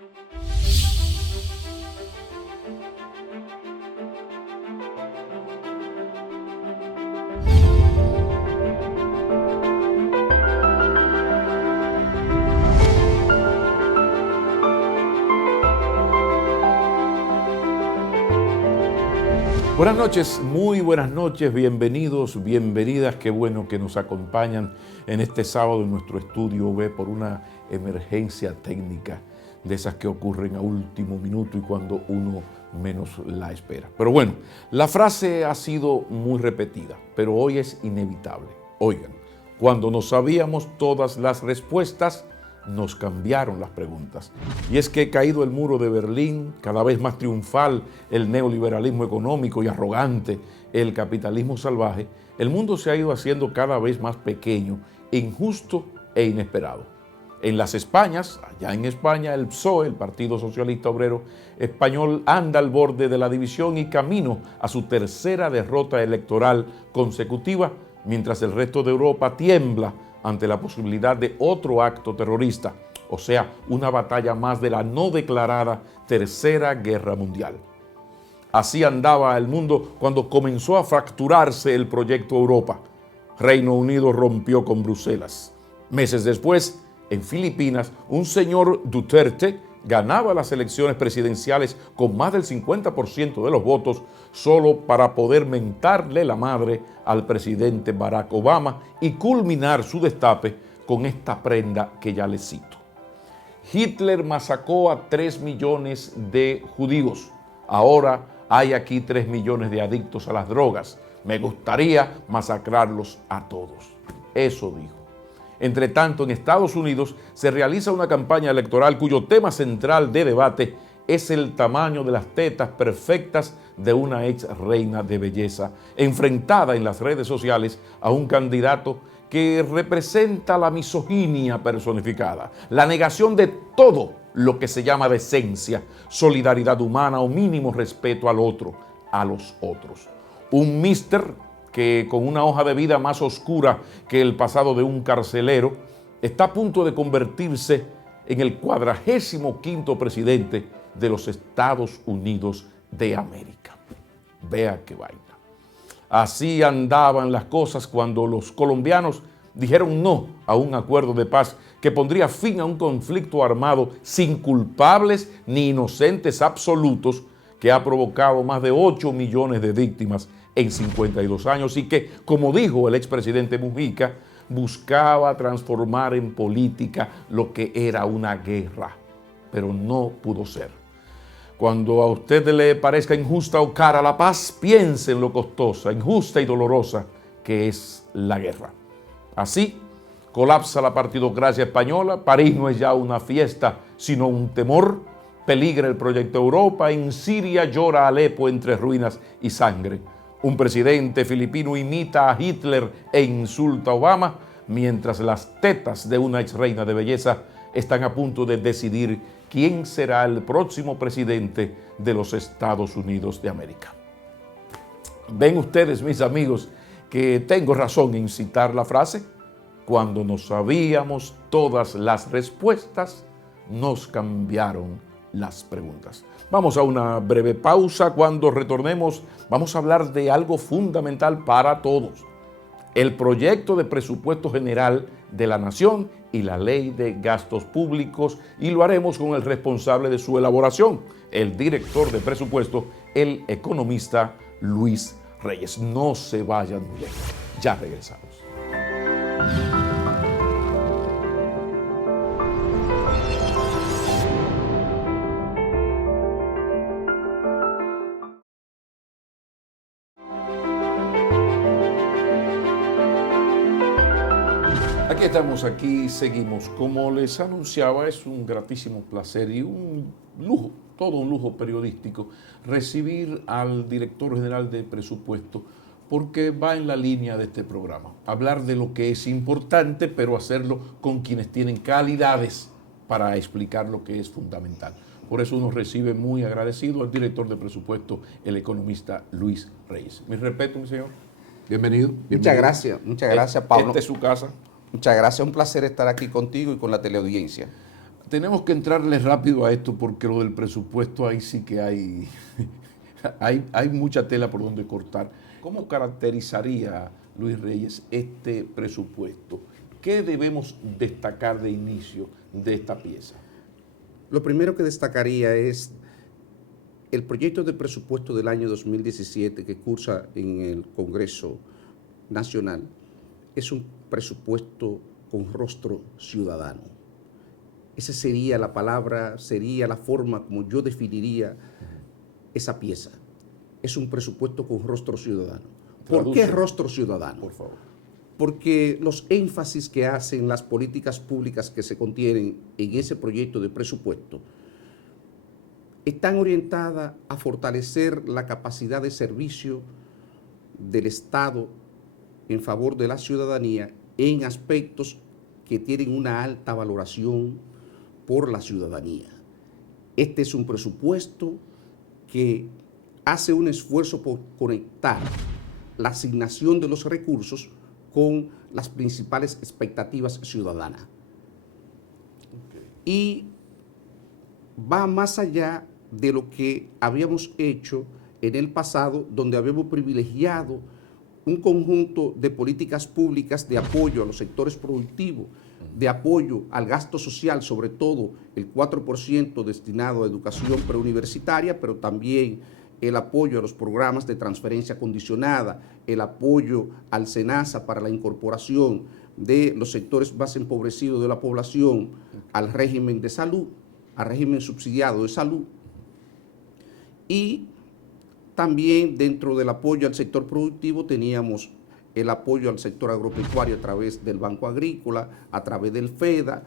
Buenas noches, muy buenas noches, bienvenidos, bienvenidas, qué bueno que nos acompañan en este sábado en nuestro estudio B por una emergencia técnica de esas que ocurren a último minuto y cuando uno menos la espera. Pero bueno, la frase ha sido muy repetida, pero hoy es inevitable. Oigan, cuando no sabíamos todas las respuestas, nos cambiaron las preguntas. Y es que caído el muro de Berlín, cada vez más triunfal el neoliberalismo económico y arrogante el capitalismo salvaje, el mundo se ha ido haciendo cada vez más pequeño, injusto e inesperado. En las Españas, allá en España, el PSOE, el Partido Socialista Obrero Español, anda al borde de la división y camino a su tercera derrota electoral consecutiva, mientras el resto de Europa tiembla ante la posibilidad de otro acto terrorista, o sea, una batalla más de la no declarada Tercera Guerra Mundial. Así andaba el mundo cuando comenzó a fracturarse el proyecto Europa. Reino Unido rompió con Bruselas. Meses después, en Filipinas, un señor Duterte ganaba las elecciones presidenciales con más del 50% de los votos solo para poder mentarle la madre al presidente Barack Obama y culminar su destape con esta prenda que ya les cito. Hitler masacró a 3 millones de judíos. Ahora hay aquí 3 millones de adictos a las drogas. Me gustaría masacrarlos a todos. Eso dijo. Entre tanto, en Estados Unidos se realiza una campaña electoral cuyo tema central de debate es el tamaño de las tetas perfectas de una ex reina de belleza, enfrentada en las redes sociales a un candidato que representa la misoginia personificada, la negación de todo lo que se llama decencia, solidaridad humana o mínimo respeto al otro, a los otros. Un mister que con una hoja de vida más oscura que el pasado de un carcelero, está a punto de convertirse en el 45º presidente de los Estados Unidos de América. Vea qué vaina. Así andaban las cosas cuando los colombianos dijeron no a un acuerdo de paz que pondría fin a un conflicto armado sin culpables ni inocentes absolutos que ha provocado más de 8 millones de víctimas en 52 años y que, como dijo el expresidente Mujica, buscaba transformar en política lo que era una guerra, pero no pudo ser. Cuando a usted le parezca injusta o cara la paz, piense en lo costosa, injusta y dolorosa que es la guerra. Así colapsa la partidocracia española, París no es ya una fiesta, sino un temor, peligra el proyecto Europa, en Siria llora Alepo entre ruinas y sangre. Un presidente filipino imita a Hitler e insulta a Obama, mientras las tetas de una ex reina de belleza están a punto de decidir quién será el próximo presidente de los Estados Unidos de América. ¿Ven ustedes, mis amigos, que tengo razón en citar la frase? Cuando no sabíamos todas las respuestas, nos cambiaron las preguntas. Vamos a una breve pausa. Cuando retornemos, vamos a hablar de algo fundamental para todos: el proyecto de presupuesto general de la Nación y la ley de gastos públicos, y lo haremos con el responsable de su elaboración, el director de presupuesto, el economista Luis Reyes. No se vayan muy lejos. Ya regresamos. Aquí estamos, aquí seguimos. Como les anunciaba, es un gratísimo placer y un lujo, todo un lujo periodístico, recibir al director general de presupuesto, porque va en la línea de este programa. Hablar de lo que es importante, pero hacerlo con quienes tienen calidades para explicar lo que es fundamental. Por eso uno recibe muy agradecido al director de presupuesto, el economista Luis Reyes. Mi respeto, mi señor. Bienvenido. Muchas gracias, Pablo. Esta es su casa. Muchas gracias, un placer estar aquí contigo y con la teleaudiencia. Tenemos que entrarle rápido a esto porque lo del presupuesto ahí sí que hay, hay mucha tela por donde cortar. ¿Cómo caracterizaría, Luis Reyes, este presupuesto? ¿Qué debemos destacar de inicio de esta pieza? Lo primero que destacaría es el proyecto de presupuesto del año 2017 que cursa en el Congreso Nacional. Es un presupuesto con rostro ciudadano. Esa sería la palabra, sería la forma como yo definiría esa pieza. Es un presupuesto con rostro ciudadano. ¿Por qué rostro ciudadano? Por favor. Porque los énfasis que hacen las políticas públicas que se contienen en ese proyecto de presupuesto están orientadas a fortalecer la capacidad de servicio del Estado en favor de la ciudadanía en aspectos que tienen una alta valoración por la ciudadanía. Este es un presupuesto que hace un esfuerzo por conectar la asignación de los recursos con las principales expectativas ciudadanas. Y va más allá de lo que habíamos hecho en el pasado, donde habíamos privilegiado un conjunto de políticas públicas de apoyo a los sectores productivos, de apoyo al gasto social, sobre todo el 4% destinado a educación preuniversitaria, pero también el apoyo a los programas de transferencia condicionada, el apoyo al SENASA para la incorporación de los sectores más empobrecidos de la población al régimen de salud, al régimen subsidiado de salud, y también dentro del apoyo al sector productivo teníamos el apoyo al sector agropecuario a través del Banco Agrícola, a través del FEDA,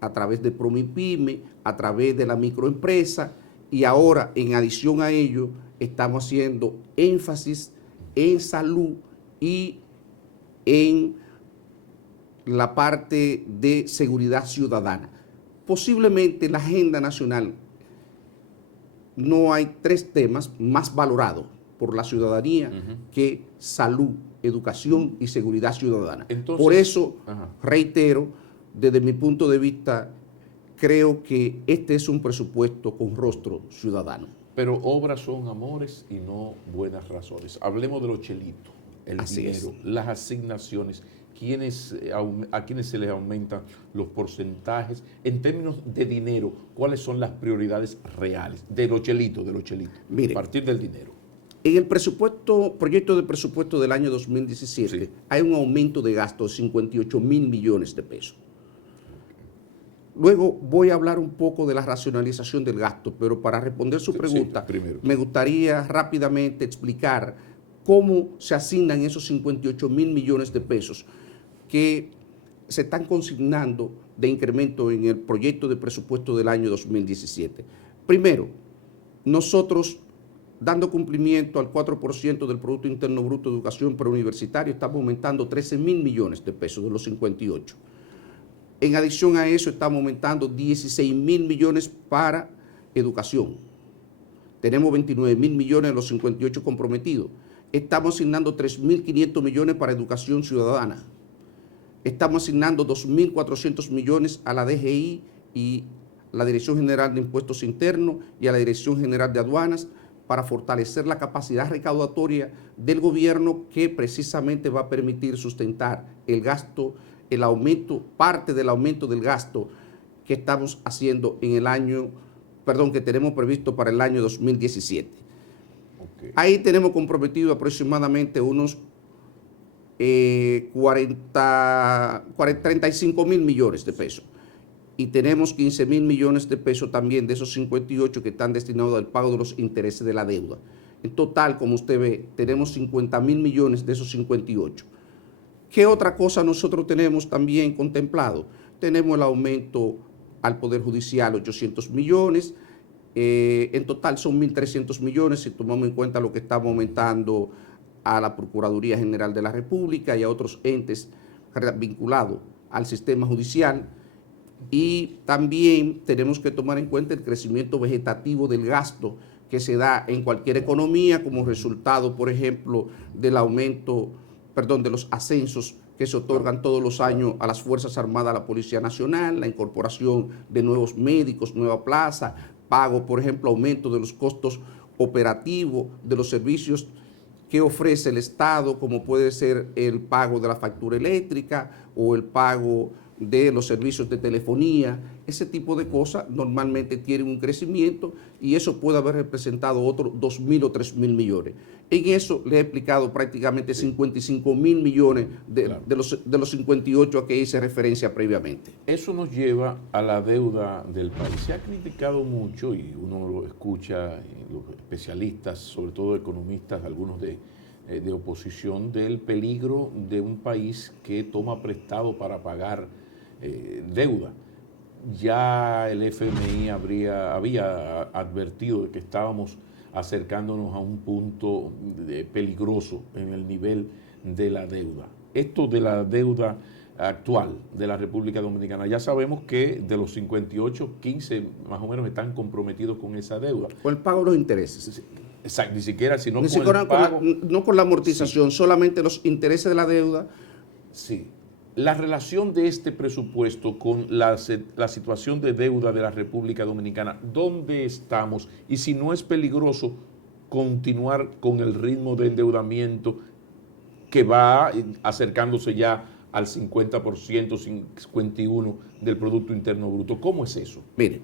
a través de Promipyme, a través de la microempresa, y ahora en adición a ello estamos haciendo énfasis en salud y en la parte de seguridad ciudadana. Posiblemente en la agenda nacional no hay tres temas más valorados por la ciudadanía que salud, educación y seguridad ciudadana. Entonces, por eso, reitero, desde mi punto de vista, creo que este es un presupuesto con rostro ciudadano. Pero obras son amores y no buenas razones. Hablemos de los chelitos, el dinero, las asignaciones, a quienes se les aumentan los porcentajes. En términos de dinero, ¿cuáles son las prioridades reales de los chelitos? Mire, a partir del dinero. En el proyecto de presupuesto del año 2017, hay un aumento de gasto de 58.000 millones de pesos. Luego voy a hablar un poco de la racionalización del gasto, pero para responder su pregunta, me gustaría rápidamente explicar cómo se asignan esos 58.000 millones de pesos que se están consignando de incremento en el proyecto de presupuesto del año 2017. Primero, nosotros, dando cumplimiento al 4% del Producto Interno Bruto de Educación Preuniversitaria, estamos aumentando 13.000 millones de pesos de los 58. En adición a eso, estamos aumentando 16.000 millones para educación. Tenemos 29.000 millones de los 58 comprometidos. Estamos asignando 3.500 millones para educación ciudadana. Estamos asignando 2.400 millones a la DGI y la Dirección General de Impuestos Internos y a la Dirección General de Aduanas para fortalecer la capacidad recaudatoria del gobierno, que precisamente va a permitir sustentar el gasto, el aumento, parte del aumento del gasto que estamos haciendo en el año, que tenemos previsto para el año 2017. Ahí tenemos comprometido aproximadamente unos 35.000 millones de pesos. Y tenemos 15.000 millones de pesos también de esos 58 que están destinados al pago de los intereses de la deuda. En total, como usted ve, tenemos 50.000 millones de esos 58. ¿Qué otra cosa nosotros tenemos también contemplado? Tenemos el aumento al Poder Judicial, 800 millones. En total son 1.300 millones si tomamos en cuenta lo que estamos aumentando a la Procuraduría General de la República y a otros entes vinculados al sistema judicial. Y también tenemos que tomar en cuenta el crecimiento vegetativo del gasto que se da en cualquier economía como resultado, por ejemplo, del aumento, de los ascensos que se otorgan todos los años a las Fuerzas Armadas, a la Policía Nacional, la incorporación de nuevos médicos, nueva plaza, pago, por ejemplo, aumento de los costos operativos de los servicios que ofrece el Estado, como puede ser el pago de la factura eléctrica o el pago de los servicios de telefonía. Ese tipo de cosas normalmente tienen un crecimiento y eso puede haber representado otros 2.000 o 3.000 millones. En eso le he explicado prácticamente 55.000 millones de los 58 a que hice referencia previamente. Eso nos lleva a la deuda del país. Se ha criticado mucho, y uno lo escucha, los especialistas, sobre todo economistas, algunos de oposición, del peligro de un país que toma prestado para pagar deuda. Ya el FMI había advertido de que estábamos acercándonos a un punto peligroso en el nivel de la deuda. Esto de la deuda actual de la República Dominicana, ya sabemos que de los 58, 15 más o menos están comprometidos con esa deuda. O el pago de los intereses. Exacto, ni siquiera, sino ni con siquiera el pago. No con la amortización, sí. Solamente los intereses de la deuda. Sí. La relación de este presupuesto con la situación de deuda de la República Dominicana, ¿dónde estamos? Y si no es peligroso continuar con el ritmo de endeudamiento que va acercándose ya al 50%, 51% del Producto Interno Bruto. ¿Cómo es eso? Mire,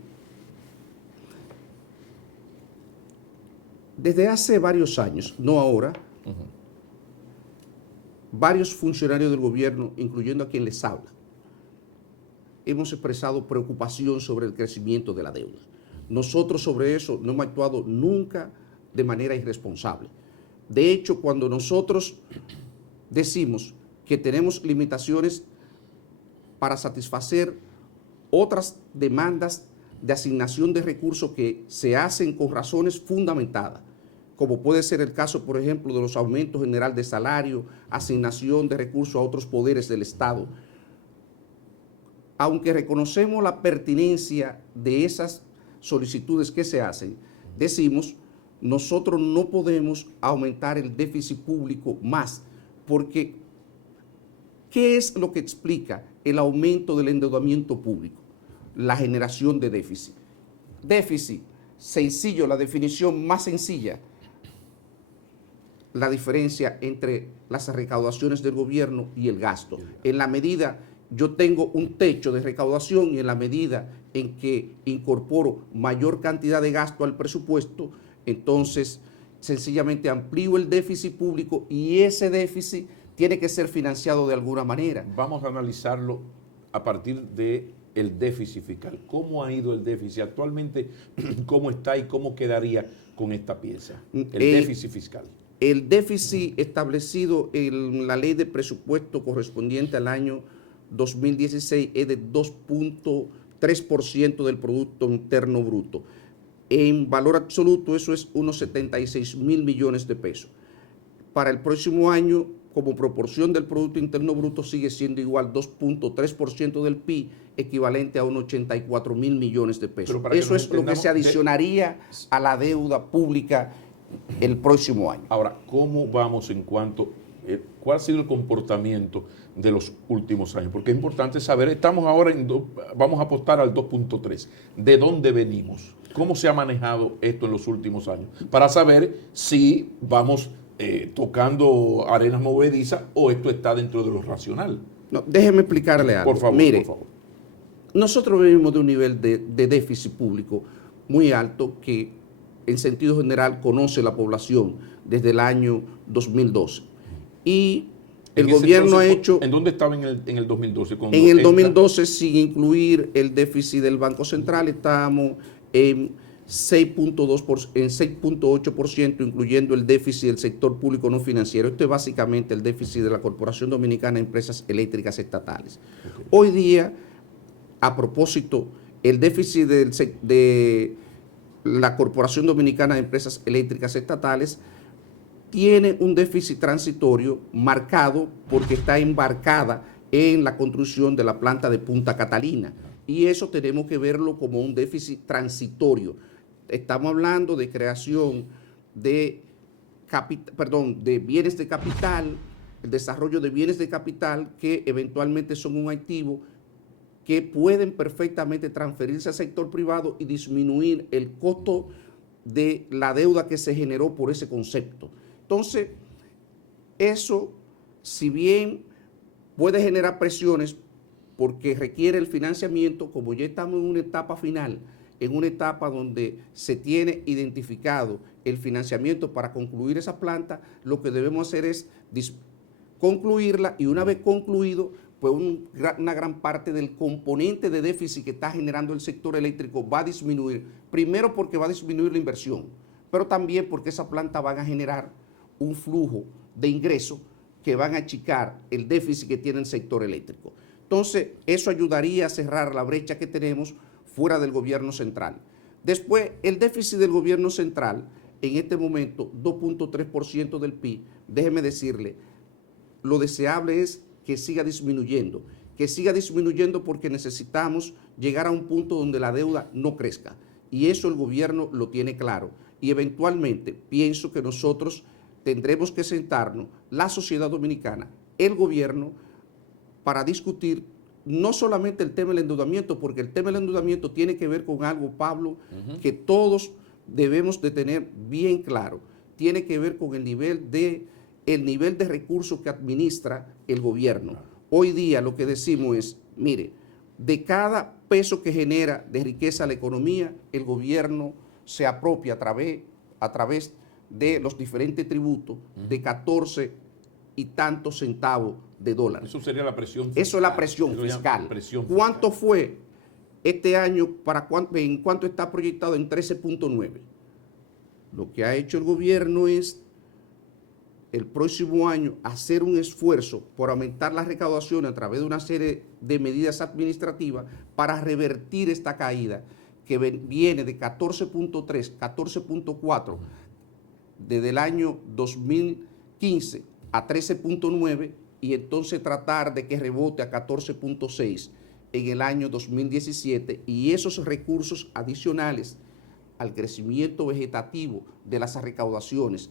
desde hace varios años, no ahora, varios funcionarios del gobierno, incluyendo a quien les habla, hemos expresado preocupación sobre el crecimiento de la deuda. Nosotros sobre eso no hemos actuado nunca de manera irresponsable. De hecho, cuando nosotros decimos que tenemos limitaciones para satisfacer otras demandas de asignación de recursos que se hacen con razones fundamentadas, como puede ser el caso, por ejemplo, de los aumentos general de salario, asignación de recursos a otros poderes del Estado. Aunque reconocemos la pertinencia de esas solicitudes que se hacen, decimos, nosotros no podemos aumentar el déficit público más, porque ¿qué es lo que explica el aumento del endeudamiento público? La generación de déficit. Déficit, sencillo, la definición más sencilla, la diferencia entre las recaudaciones del gobierno y el gasto. En la medida, yo tengo un techo de recaudación y en la medida en que incorporo mayor cantidad de gasto al presupuesto, entonces sencillamente amplío el déficit público y ese déficit tiene que ser financiado de alguna manera. Vamos a analizarlo a partir del déficit fiscal. ¿Cómo ha ido el déficit actualmente? ¿Cómo está y cómo quedaría con esta pieza? El déficit fiscal. El déficit establecido en la ley de presupuesto correspondiente al año 2016 es de 2.3% del Producto Interno Bruto. En valor absoluto eso es unos 76.000 millones de pesos. Para el próximo año, como proporción del Producto Interno Bruto, sigue siendo igual 2.3% del PIB, equivalente a unos 84.000 millones de pesos. Eso es lo que se adicionaría a la deuda pública el próximo año. Ahora, ¿cómo vamos en cuanto, cuál ha sido el comportamiento de los últimos años? Porque es importante saber, estamos ahora vamos a apostar al 2.3. ¿De dónde venimos? ¿Cómo se ha manejado esto en los últimos años? Para saber si vamos tocando arenas movedizas o esto está dentro de lo racional. No, déjeme explicarle algo. Por favor, mire, por favor. Nosotros venimos de un nivel de déficit público muy alto que en sentido general conoce la población desde el año 2012. Y el gobierno ha hecho... ¿En dónde estaba en el 2012? En el 2012, sin incluir el déficit del Banco Central, estábamos en 6.8%, incluyendo el déficit del sector público no financiero. Esto es básicamente el déficit de la Corporación Dominicana de Empresas Eléctricas Estatales. Okay. Hoy día, a propósito, el déficit de la Corporación Dominicana de Empresas Eléctricas Estatales tiene un déficit transitorio marcado porque está embarcada en la construcción de la planta de Punta Catalina. Y eso tenemos que verlo como un déficit transitorio. Estamos hablando de creación de bienes de capital el desarrollo de bienes de capital que eventualmente son un activo que pueden perfectamente transferirse al sector privado y disminuir el costo de la deuda que se generó por ese concepto. Entonces, eso, si bien puede generar presiones porque requiere el financiamiento, como ya estamos en una etapa final, en una etapa donde se tiene identificado el financiamiento para concluir esa planta, lo que debemos hacer es concluirla, y una vez concluido, pues una gran parte del componente de déficit que está generando el sector eléctrico va a disminuir. Primero porque va a disminuir la inversión, pero también porque esa planta van a generar un flujo de ingresos que van a achicar el déficit que tiene el sector eléctrico. Entonces, eso ayudaría a cerrar la brecha que tenemos fuera del gobierno central. Después, el déficit del gobierno central, en este momento, 2.3% del PIB, déjeme decirle, lo deseable es que siga disminuyendo porque necesitamos llegar a un punto donde la deuda no crezca. Y eso el gobierno lo tiene claro. Y eventualmente pienso que nosotros tendremos que sentarnos, la sociedad dominicana, el gobierno, para discutir no solamente el tema del endeudamiento, porque el tema del endeudamiento tiene que ver con algo, Pablo, que todos debemos de tener bien claro. Tiene que ver con el nivel de recursos que administra el gobierno. Hoy día lo que decimos es, mire, de cada peso que genera de riqueza la economía, el gobierno se apropia a través de los diferentes tributos de 14 y tantos centavos de dólar. Eso sería la presión fiscal. Eso es la presión fiscal. ¿Cuánto fue este año? ¿En cuánto está proyectado? En 13.9. Lo que ha hecho el gobierno es el próximo año hacer un esfuerzo por aumentar la recaudación a través de una serie de medidas administrativas para revertir esta caída que viene de 14.3, 14.4 desde el año 2015 a 13.9, y entonces tratar de que rebote a 14.6 en el año 2017, y esos recursos adicionales al crecimiento vegetativo de las recaudaciones,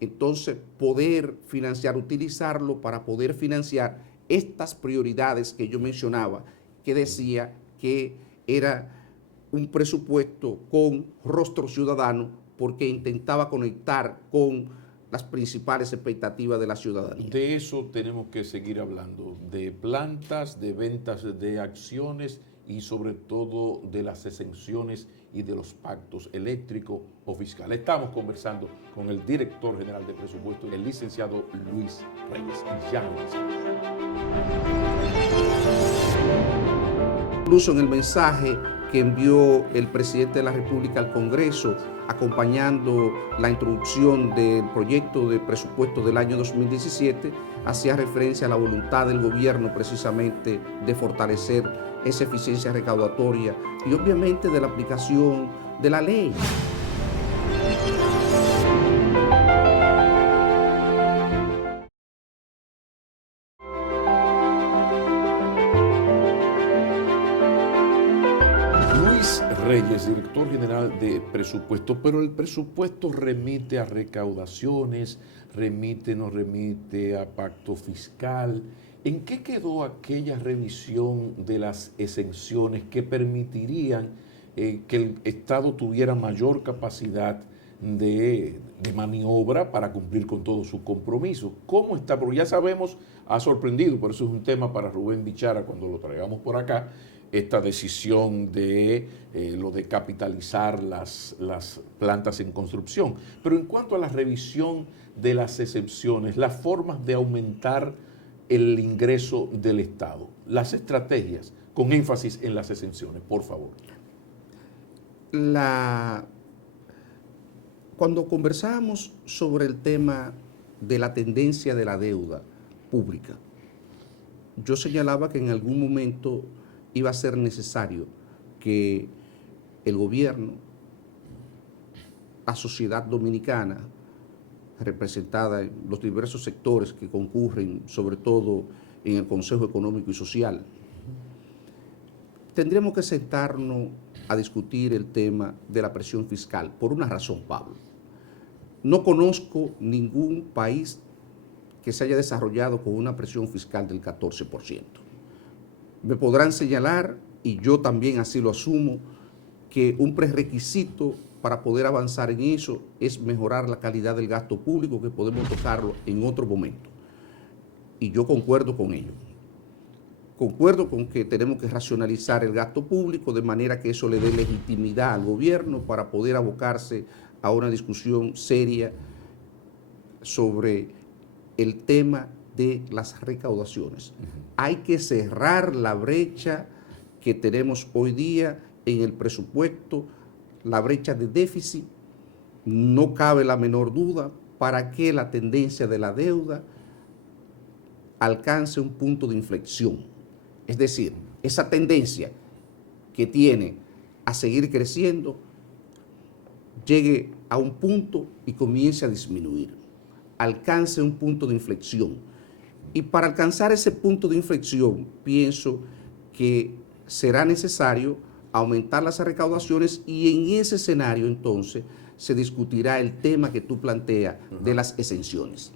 entonces poder financiar, utilizarlo para poder financiar estas prioridades que yo mencionaba, que decía que era un presupuesto con rostro ciudadano, porque intentaba conectar con las principales expectativas de la ciudadanía. De eso tenemos que seguir hablando, de plantas, de ventas de acciones y sobre todo de las exenciones y de los pactos eléctricos o fiscales. Estamos conversando con el director general de presupuesto, el licenciado Luis Reyes. Incluso en el mensaje que envió el presidente de la República al Congreso, acompañando la introducción del proyecto de presupuesto del año 2017, hacía referencia a la voluntad del gobierno precisamente de fortalecer esa eficiencia recaudatoria y obviamente de la aplicación de la ley. Reyes, director general de presupuesto, pero el presupuesto remite a recaudaciones, nos remite a pacto fiscal. ¿En qué quedó aquella revisión de las exenciones que permitirían que el Estado tuviera mayor capacidad de maniobra para cumplir con todos sus compromisos? ¿Cómo está? Porque ya sabemos, ha sorprendido, por eso es un tema para Rubén Bichara cuando lo traigamos por acá, esta decisión de lo de capitalizar las plantas en construcción. Pero en cuanto a la revisión de las exenciones, las formas de aumentar el ingreso del Estado, las estrategias, con énfasis en las exenciones, por favor. Cuando conversábamos sobre el tema de la tendencia de la deuda pública, yo señalaba que en algún momento iba a ser necesario que el gobierno, la sociedad dominicana, representada en los diversos sectores que concurren, sobre todo en el Consejo Económico y Social, tendríamos que sentarnos a discutir el tema de la presión fiscal, por una razón, Pablo. No conozco ningún país que se haya desarrollado con una presión fiscal del 14%. Me podrán señalar, y yo también así lo asumo, que un prerequisito para poder avanzar en eso es mejorar la calidad del gasto público, que podemos tocarlo en otro momento. Y yo concuerdo con ello. Concuerdo con que tenemos que racionalizar el gasto público de manera que eso le dé legitimidad al gobierno para poder abocarse a una discusión seria sobre el tema de las recaudaciones. Hay que cerrar la brecha que tenemos hoy día en el presupuesto, la brecha de déficit. No cabe la menor duda para que la tendencia de la deuda alcance un punto de inflexión. Es decir, esa tendencia que tiene a seguir creciendo llegue a un punto y comience a disminuir, alcance un punto de inflexión. Y para alcanzar ese punto de inflexión, pienso que será necesario aumentar las recaudaciones, y en ese escenario entonces se discutirá el tema que tú planteas de las exenciones.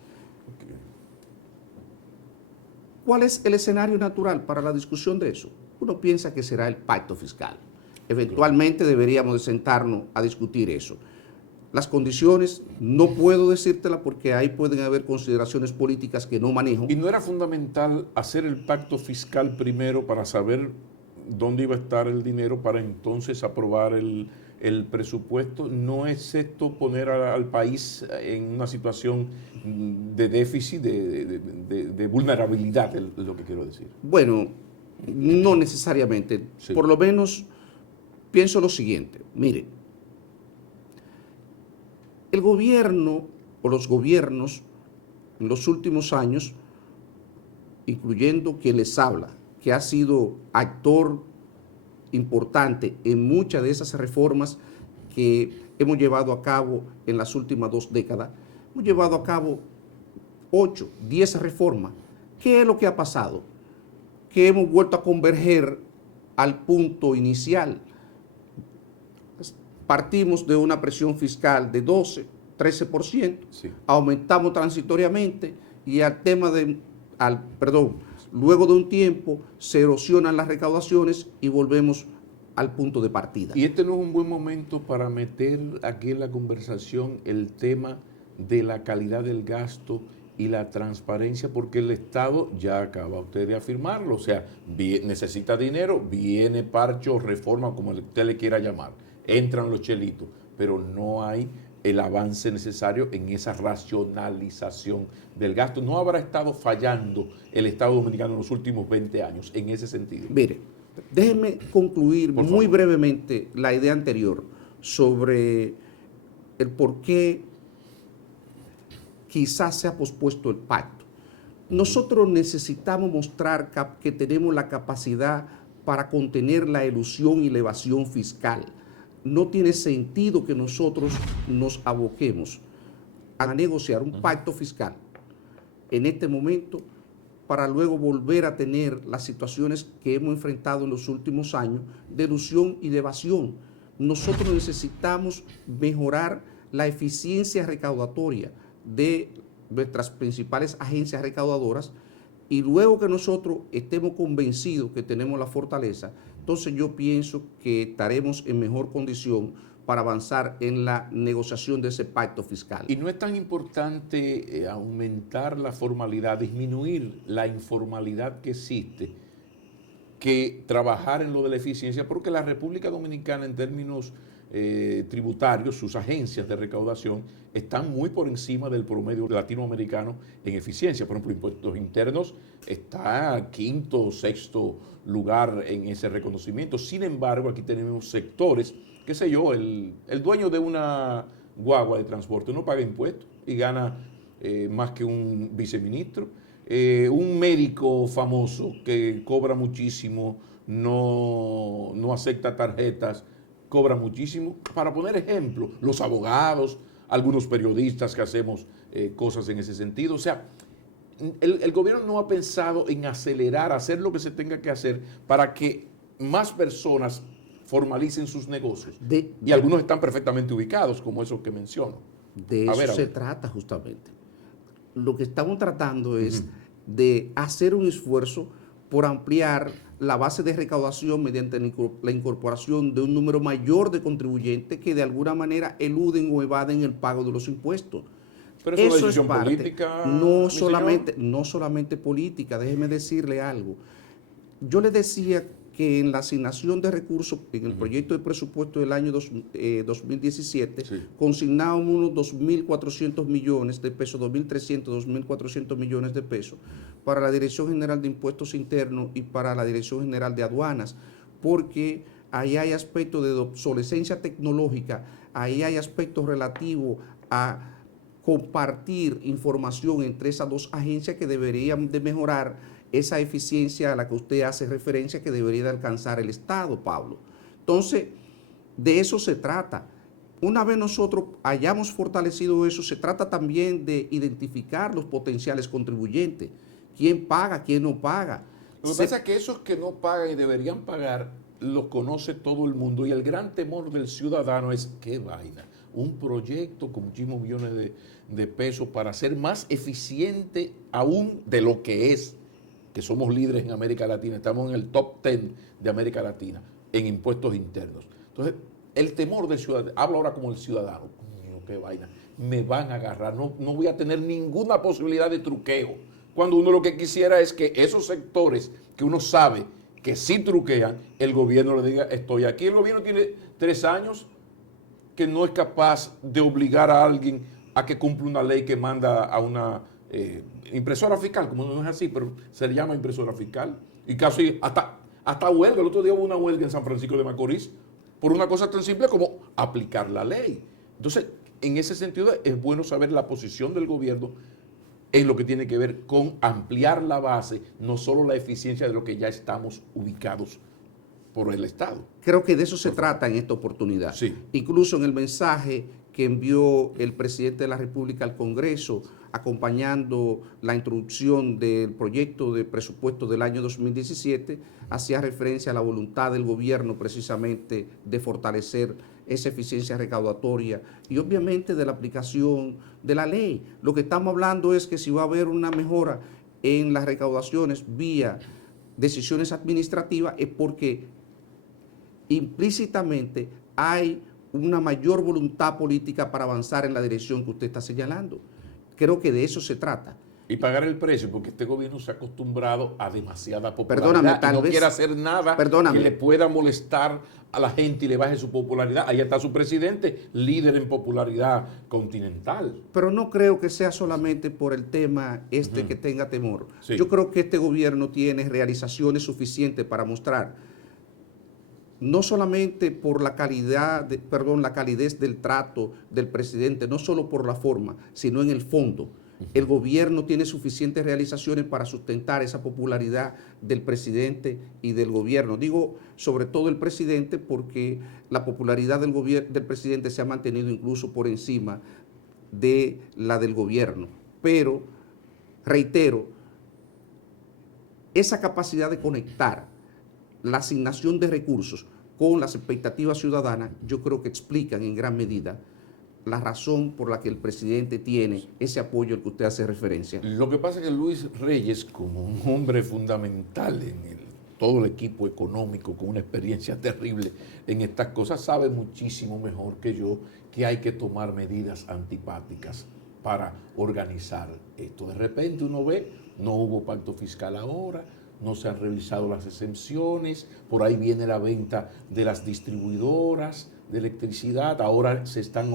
¿Cuál es el escenario natural para la discusión de eso? Uno piensa que será el pacto fiscal. Eventualmente deberíamos de sentarnos a discutir eso. Las condiciones no puedo decírtela porque ahí pueden haber consideraciones políticas que no manejo. ¿Y no era fundamental hacer el pacto fiscal primero para saber dónde iba a estar el dinero para entonces aprobar el presupuesto? ¿No es esto poner al país en una situación de déficit, de vulnerabilidad, es lo que quiero decir? Bueno, no necesariamente. Sí. Por lo menos pienso lo siguiente. Mire, el gobierno o los gobiernos en los últimos años, incluyendo quien les habla, que ha sido actor importante en muchas de esas reformas que hemos llevado a cabo en las últimas 2 décadas, hemos llevado a cabo 8, 10 reformas. ¿Qué es lo que ha pasado? Que hemos vuelto a converger al punto inicial. Partimos de una presión fiscal de 12, 13%, Sí. aumentamos transitoriamente y luego de un tiempo se erosionan las recaudaciones y volvemos al punto de partida. ¿Y este no es un buen momento para meter aquí en la conversación el tema de la calidad del gasto y la transparencia? Porque el Estado, ya acaba usted de afirmarlo, o sea, necesita dinero, viene parcho, reforma, como usted le quiera llamar, entran los chelitos, pero no hay el avance necesario en esa racionalización del gasto. ¿No habrá estado fallando el Estado dominicano en los últimos 20 años en ese sentido? Mire, déjeme concluir muy brevemente la idea anterior sobre el por qué quizás se ha pospuesto el pacto. Nosotros necesitamos mostrar que tenemos la capacidad para contener la elusión y la evasión fiscal. No tiene sentido que nosotros nos aboquemos a negociar un pacto fiscal en este momento para luego volver a tener las situaciones que hemos enfrentado en los últimos años de elusión y de evasión. Nosotros necesitamos mejorar la eficiencia recaudatoria de nuestras principales agencias recaudadoras, y luego que nosotros estemos convencidos que tenemos la fortaleza, entonces yo pienso que estaremos en mejor condición para avanzar en la negociación de ese pacto fiscal. ¿Y no es tan importante aumentar la formalidad, disminuir la informalidad que existe, que trabajar en lo de la eficiencia? Porque la República Dominicana, en términos tributarios, sus agencias de recaudación están muy por encima del promedio latinoamericano en eficiencia. Por ejemplo, impuestos internos está quinto o sexto lugar en ese reconocimiento. Sin embargo, aquí tenemos sectores, qué sé yo, el dueño de una guagua de transporte no paga impuestos y gana más que un viceministro. Un médico famoso que cobra muchísimo, no acepta tarjetas, cobra muchísimo. Para poner ejemplo, los abogados, algunos periodistas que hacemos cosas en ese sentido. O sea, el gobierno no ha pensado en acelerar, hacer lo que se tenga que hacer para que más personas formalicen sus negocios. Y algunos están perfectamente ubicados, como esos que menciono. De eso se trata justamente. lo que estamos tratando es de hacer un esfuerzo por ampliar la base de recaudación mediante la incorporación de un número mayor de contribuyentes que de alguna manera eluden o evaden el pago de los impuestos. Pero es una decisión política, no solamente política, déjeme decirle algo. Yo le decía que en la asignación de recursos, en el proyecto de presupuesto del año 2017, consignábamos unos 2.400 millones de pesos, 2.300, 2.400 millones de pesos para la Dirección General de Impuestos Internos y para la Dirección General de Aduanas, porque ahí hay aspectos de obsolescencia tecnológica, ahí hay aspectos relativos a compartir información entre esas dos agencias que deberían de mejorar esa eficiencia a la que usted hace referencia que debería de alcanzar el Estado, Pablo. Entonces, de eso se trata. Una vez nosotros hayamos fortalecido eso, se trata también de identificar los potenciales contribuyentes. ¿Quién paga, quién no paga? Lo que pasa es que esos que no pagan y deberían pagar, los conoce todo el mundo. Y el gran temor del ciudadano es, ¿qué vaina? Un proyecto con muchísimos millones de pesos para ser más eficiente aún de lo que es, que somos líderes en América Latina, estamos en el top 10 de América Latina en impuestos internos. Entonces, el temor del ciudadano, hablo ahora como el ciudadano, coño, qué vaina, me van a agarrar, no voy a tener ninguna posibilidad de truqueo. Cuando uno lo que quisiera es que esos sectores que uno sabe que sí truquean, el gobierno le diga, estoy aquí. El gobierno tiene 3 años que no es capaz de obligar a alguien a que cumpla una ley que manda a una impresora fiscal, como no es así, pero se le llama impresora fiscal. Y casi hasta huelga. El otro día hubo una huelga en San Francisco de Macorís por una cosa tan simple como aplicar la ley. Entonces, en ese sentido es bueno saber la posición del gobierno en lo que tiene que ver con ampliar la base, no solo la eficiencia de lo que ya estamos ubicados por el Estado. Creo que de eso se trata en esta oportunidad. Sí. Incluso en el mensaje que envió el presidente de la República al Congreso, acompañando la introducción del proyecto de presupuesto del año 2017, hacía referencia a la voluntad del gobierno precisamente de fortalecer esa eficiencia recaudatoria y obviamente de la aplicación de la ley. Lo que estamos hablando es que si va a haber una mejora en las recaudaciones vía decisiones administrativas es porque implícitamente hay una mayor voluntad política para avanzar en la dirección que usted está señalando. Creo que de eso se trata. Y pagar el precio, porque este gobierno se ha acostumbrado a demasiada popularidad y no quiere hacer nada que le pueda molestar a la gente y le baje su popularidad. Ahí está su presidente, líder en popularidad continental. Pero no creo que sea solamente por el tema que tenga temor. Sí. Yo creo que este gobierno tiene realizaciones suficientes para mostrar, no solamente por la calidez del trato del presidente, no solo por la forma, sino en el fondo. El gobierno tiene suficientes realizaciones para sustentar esa popularidad del presidente y del gobierno. Digo sobre todo el presidente porque la popularidad del presidente se ha mantenido incluso por encima de la del gobierno. Pero, reitero, esa capacidad de conectar la asignación de recursos con las expectativas ciudadanas, yo creo que explican en gran medida la razón por la que el presidente tiene ese apoyo al que usted hace referencia. Lo que pasa es que Luis Reyes, como un hombre fundamental en todo el equipo económico, con una experiencia terrible en estas cosas, sabe muchísimo mejor que yo que hay que tomar medidas antipáticas para organizar esto. De repente uno ve, no hubo pacto fiscal ahora, no se han revisado las exenciones, por ahí viene la venta de las distribuidoras de electricidad, ahora se van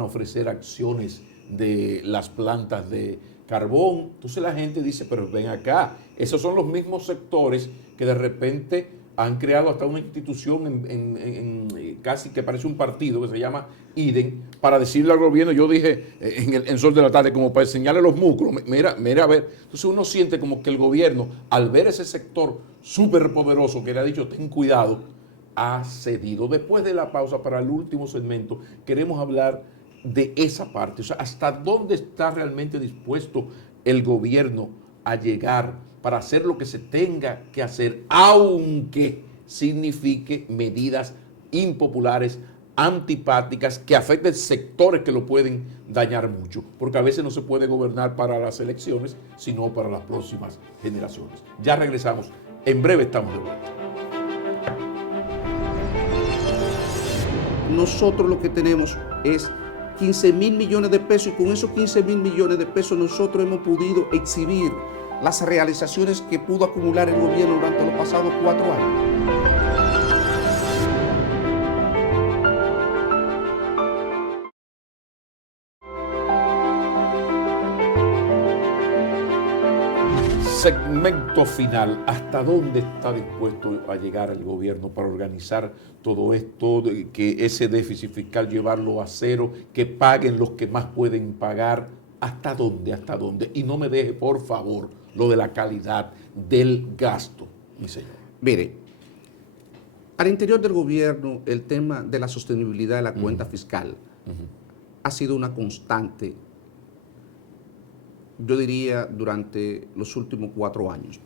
a ofrecer acciones de las plantas de carbón. Entonces la gente dice, pero ven acá, esos son los mismos sectores que de repente han creado hasta una institución casi que parece un partido que se llama IDEN, para decirle al gobierno, yo dije en Sol de la Tarde, como para enseñarle los músculos, mira a ver. Entonces uno siente como que el gobierno, al ver ese sector súper poderoso que le ha dicho, ten cuidado, ha cedido. Después de la pausa, para el último segmento, queremos hablar de esa parte, o sea, hasta dónde está realmente dispuesto el gobierno a llegar para hacer lo que se tenga que hacer, aunque signifique medidas impopulares antipáticas, que afecten sectores que lo pueden dañar mucho, porque a veces no se puede gobernar para las elecciones, sino para las próximas generaciones. Ya regresamos, en breve estamos de vuelta. Nosotros lo que tenemos es 15.000 millones de pesos, y con esos 15.000 millones de pesos nosotros hemos podido exhibir las realizaciones que pudo acumular el gobierno durante los pasados 4 años. Segmento final, ¿hasta dónde está dispuesto a llegar el gobierno para organizar todo esto, que ese déficit fiscal llevarlo a cero, que paguen los que más pueden pagar? ¿Hasta dónde? ¿Hasta dónde? Y no me deje, por favor, lo de la calidad del gasto, mi señor. Mire, al interior del gobierno el tema de la sostenibilidad de la cuenta fiscal ha sido una constante, yo diría, durante los últimos 4 años.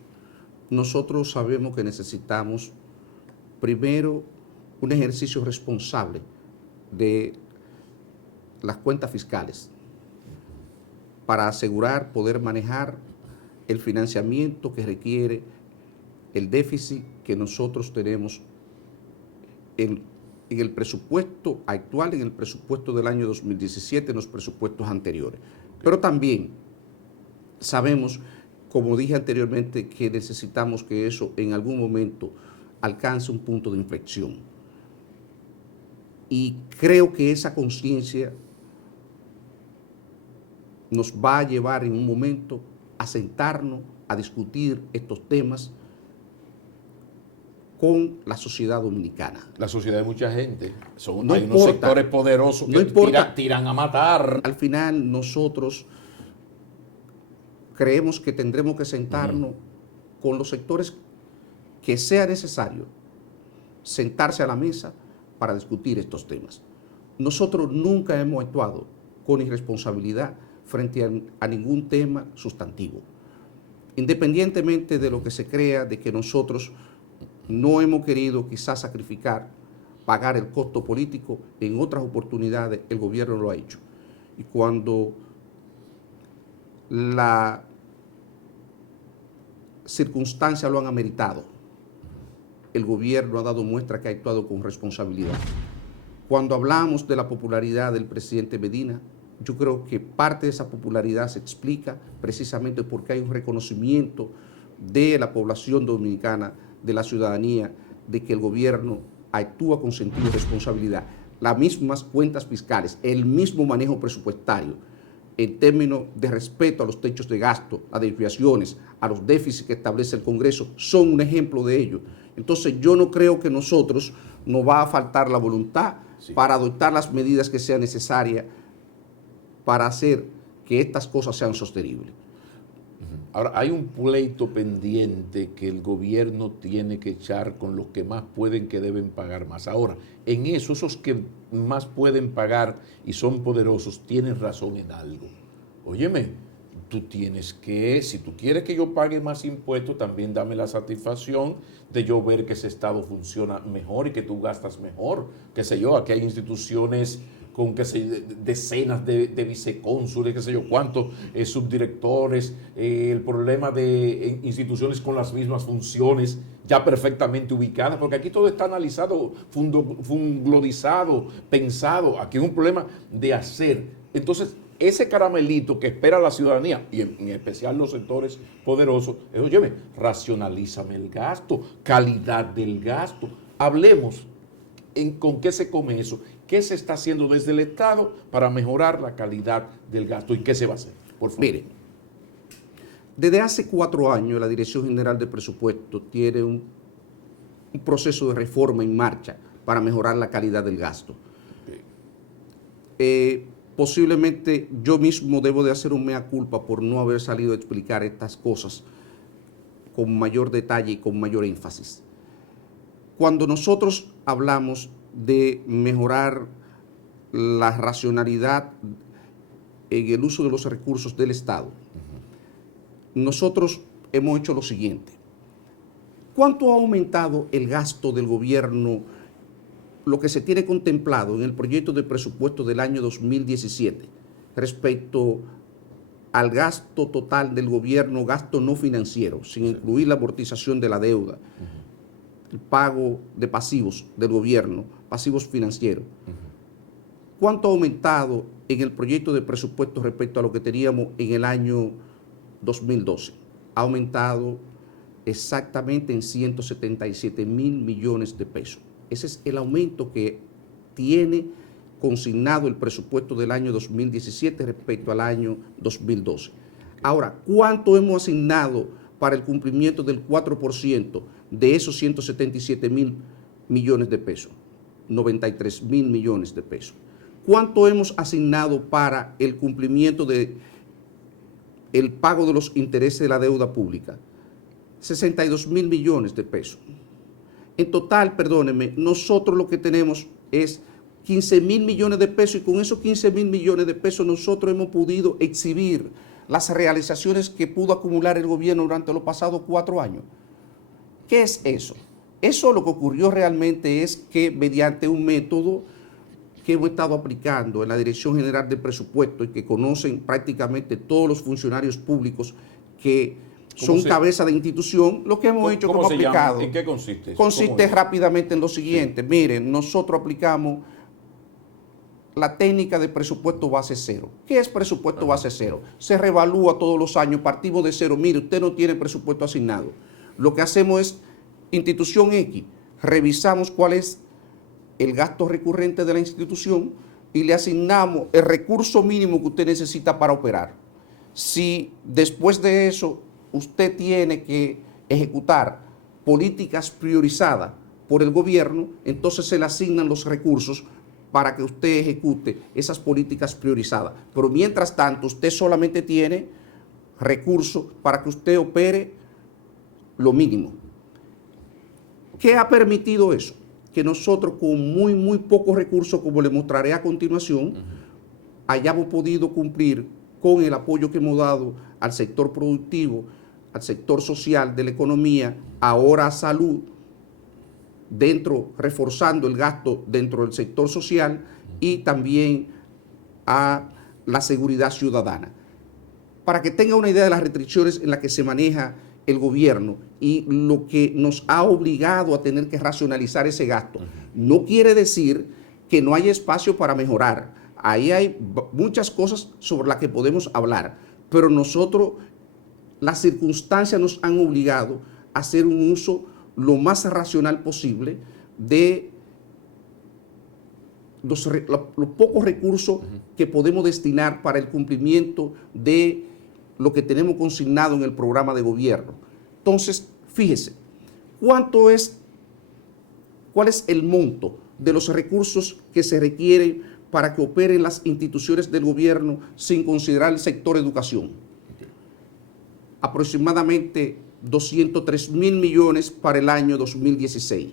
Nosotros sabemos que necesitamos, primero, un ejercicio responsable de las cuentas fiscales para asegurar poder manejar el financiamiento que requiere el déficit que nosotros tenemos en el presupuesto actual, en el presupuesto del año 2017, en los presupuestos anteriores. Pero también sabemos, como dije anteriormente, que necesitamos que eso en algún momento alcance un punto de inflexión. Y creo que esa conciencia nos va a llevar en un momento a sentarnos, a discutir estos temas con la sociedad dominicana. La sociedad de mucha gente. No hay importa, unos sectores poderosos que tiran a matar. Al final nosotros creemos que tendremos que sentarnos con los sectores que sea necesario sentarse a la mesa para discutir estos temas. Nosotros nunca hemos actuado con irresponsabilidad frente a ningún tema sustantivo. Independientemente de lo que se crea, de que nosotros no hemos querido quizás sacrificar, pagar el costo político, en otras oportunidades el gobierno lo ha hecho. Y cuando la circunstancias lo han ameritado, el gobierno ha dado muestra que ha actuado con responsabilidad. Cuando hablamos de la popularidad del presidente Medina, yo creo que parte de esa popularidad se explica precisamente porque hay un reconocimiento de la población dominicana, de la ciudadanía, de que el gobierno actúa con sentido de responsabilidad. Las mismas cuentas fiscales, el mismo manejo presupuestario, en términos de respeto a los techos de gasto, a desviaciones, a los déficits que establece el Congreso, son un ejemplo de ello. Entonces yo no creo que nosotros nos va a faltar la voluntad para adoptar las medidas que sean necesarias para hacer que estas cosas sean sostenibles. Ahora, hay un pleito pendiente que el gobierno tiene que echar con los que más pueden, que deben pagar más. Ahora, en eso, esos que más pueden pagar y son poderosos, tienen razón en algo. Óyeme, tú tienes que, si tú quieres que yo pague más impuestos, también dame la satisfacción de yo ver que ese Estado funciona mejor y que tú gastas mejor. Qué sé yo, aquí hay instituciones con decenas de vicecónsules, qué sé yo, cuántos subdirectores, el problema de instituciones con las mismas funciones ya perfectamente ubicadas, porque aquí todo está analizado, funglodizado, pensado. Aquí es un problema de hacer. Entonces, ese caramelito que espera la ciudadanía, y en especial los sectores poderosos, es, óyeme, racionalízame el gasto, calidad del gasto. Hablemos con qué se come eso. ¿Qué se está haciendo desde el Estado para mejorar la calidad del gasto? ¿Y qué se va a hacer? Por favor. Mire, desde hace 4 años la Dirección General de Presupuesto tiene un proceso de reforma en marcha para mejorar la calidad del gasto. Posiblemente yo mismo debo de hacer un mea culpa por no haber salido a explicar estas cosas con mayor detalle y con mayor énfasis. Cuando nosotros hablamos de mejorar la racionalidad en el uso de los recursos del Estado, nosotros hemos hecho lo siguiente. ¿Cuánto ha aumentado el gasto del gobierno lo que se tiene contemplado en el proyecto de presupuesto del año 2017 respecto al gasto total del gobierno, gasto no financiero, sin incluir la amortización de la deuda, el pago de pasivos del gobierno, pasivos financieros. ¿Cuánto ha aumentado en el proyecto de presupuesto respecto a lo que teníamos en el año 2012? Ha aumentado exactamente en 177 mil millones de pesos. Ese es el aumento que tiene consignado el presupuesto del año 2017 respecto al año 2012. Ahora, ¿cuánto hemos asignado para el cumplimiento del 4% de esos 177 mil millones de pesos? 93 mil millones de pesos. ¿Cuánto hemos asignado para el cumplimiento del pago de los intereses de la deuda pública? 62 mil millones de pesos. En total, perdónenme, nosotros lo que tenemos es 15 mil millones de pesos y con esos 15 mil millones de pesos nosotros hemos podido exhibir las realizaciones que pudo acumular el gobierno durante los pasados 4 años. ¿Qué es eso? Eso lo que ocurrió realmente es que mediante un método que hemos estado aplicando en la Dirección General de Presupuesto y que conocen prácticamente todos los funcionarios públicos que son cabeza de institución, lo que hemos hecho como aplicado. ¿En qué consiste? Consiste rápidamente en lo siguiente. Sí. Miren, nosotros aplicamos la técnica de presupuesto base cero. ¿Qué es presupuesto base cero? Se reevalúa todos los años, partimos de cero. Mire, usted no tiene presupuesto asignado. Lo que hacemos es, institución X, revisamos cuál es el gasto recurrente de la institución y le asignamos el recurso mínimo que usted necesita para operar. Si después de eso usted tiene que ejecutar políticas priorizadas por el gobierno, entonces se le asignan los recursos para que usted ejecute esas políticas priorizadas. Pero mientras tanto, usted solamente tiene recursos para que usted opere lo mínimo. ¿Qué ha permitido eso? Que nosotros con muy pocos recursos, como le mostraré a continuación, hayamos podido cumplir con el apoyo que hemos dado al sector productivo, al sector social de la economía, ahora a salud, reforzando el gasto dentro del sector social y también a la seguridad ciudadana. Para que tenga una idea de las restricciones en las que se maneja el gobierno y lo que nos ha obligado a tener que racionalizar ese gasto, no quiere decir que no haya espacio para mejorar. Ahí hay muchas cosas sobre las que podemos hablar, pero nosotros, las circunstancias nos han obligado a hacer un uso lo más racional posible de los pocos recursos que podemos destinar para el cumplimiento de lo que tenemos consignado en el programa de gobierno. Entonces, fíjese, ¿cuál es el monto de los recursos que se requieren para que operen las instituciones del gobierno sin considerar el sector educación? Aproximadamente 203 mil millones para el año 2016.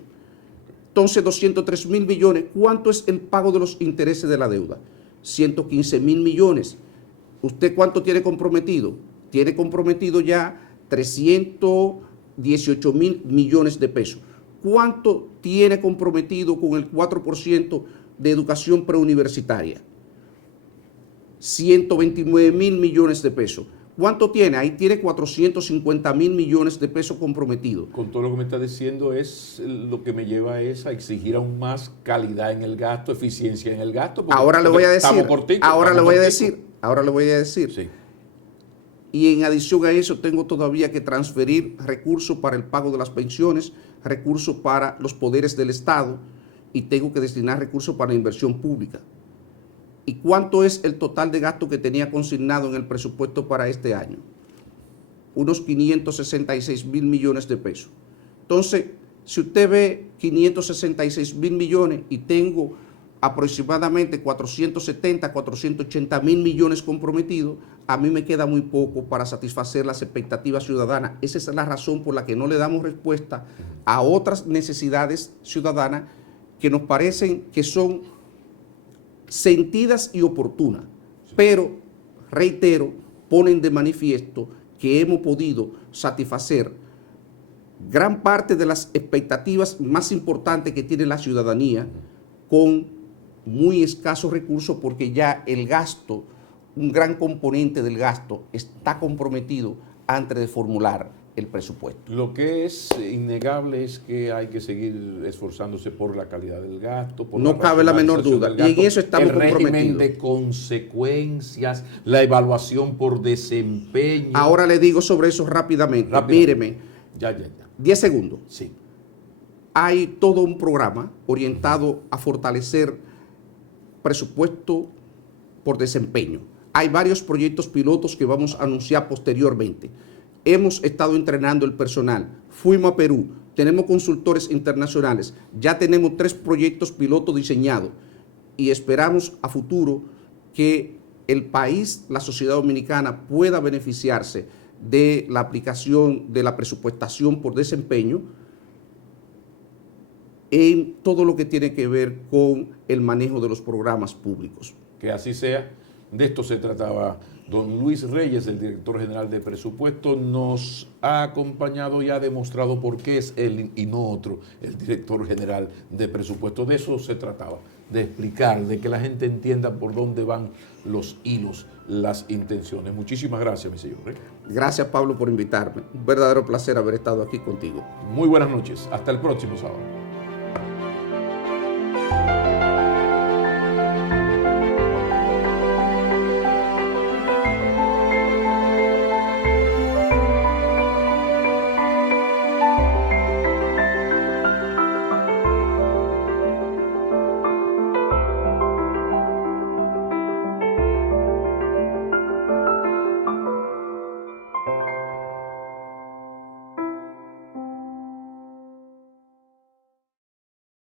Entonces, 203 mil millones, ¿cuánto es el pago de los intereses de la deuda? 115 mil millones. ¿Usted cuánto tiene comprometido? Tiene comprometido ya 318 mil millones de pesos. ¿Cuánto tiene comprometido con el 4% de educación preuniversitaria? 129 mil millones de pesos. ¿Cuánto tiene? Ahí tiene 450 mil millones de pesos comprometidos. Con todo lo que me está diciendo, lo que me lleva a exigir aún más calidad en el gasto, eficiencia en el gasto. Ahora le voy a decir. Sí. Y en adición a eso, tengo todavía que transferir recursos para el pago de las pensiones, recursos para los poderes del Estado y tengo que destinar recursos para la inversión pública. ¿Y cuánto es el total de gasto que tenía consignado en el presupuesto para este año? Unos 566 mil millones de pesos. Entonces, si usted ve 566 mil millones y tengo aproximadamente 470, 480 mil millones comprometidos, a mí me queda muy poco para satisfacer las expectativas ciudadanas. Esa es la razón por la que no le damos respuesta a otras necesidades ciudadanas que nos parecen que son sentidas y oportunas, pero, reitero, ponen de manifiesto que hemos podido satisfacer gran parte de las expectativas más importantes que tiene la ciudadanía con muy escasos recursos porque ya el gasto, un gran componente del gasto está comprometido antes de formular el presupuesto. Lo que es innegable es que hay que seguir esforzándose por la calidad del gasto, por no cabe la menor duda, gasto, y en eso estamos comprometidos. El régimen de consecuencias, la evaluación por desempeño. Ahora le digo sobre eso rápidamente. Míreme. Ya. 10 segundos. Sí. Hay todo un programa orientado a fortalecer presupuesto por desempeño. Hay varios proyectos pilotos que vamos a anunciar posteriormente. Hemos estado entrenando el personal, fuimos a Perú, tenemos consultores internacionales, ya tenemos 3 proyectos pilotos diseñados y esperamos a futuro que el país, la sociedad dominicana, pueda beneficiarse de la aplicación de la presupuestación por desempeño en todo lo que tiene que ver con el manejo de los programas públicos. Que así sea. De esto se trataba. Don Luis Reyes, el director general de presupuesto, nos ha acompañado y ha demostrado por qué es él y no otro el director general de presupuesto. De eso se trataba, de explicar, de que la gente entienda por dónde van los hilos, las intenciones. Muchísimas gracias, mi señor. Gracias, Pablo, por invitarme. Un verdadero placer haber estado aquí contigo. Muy buenas noches. Hasta el próximo sábado.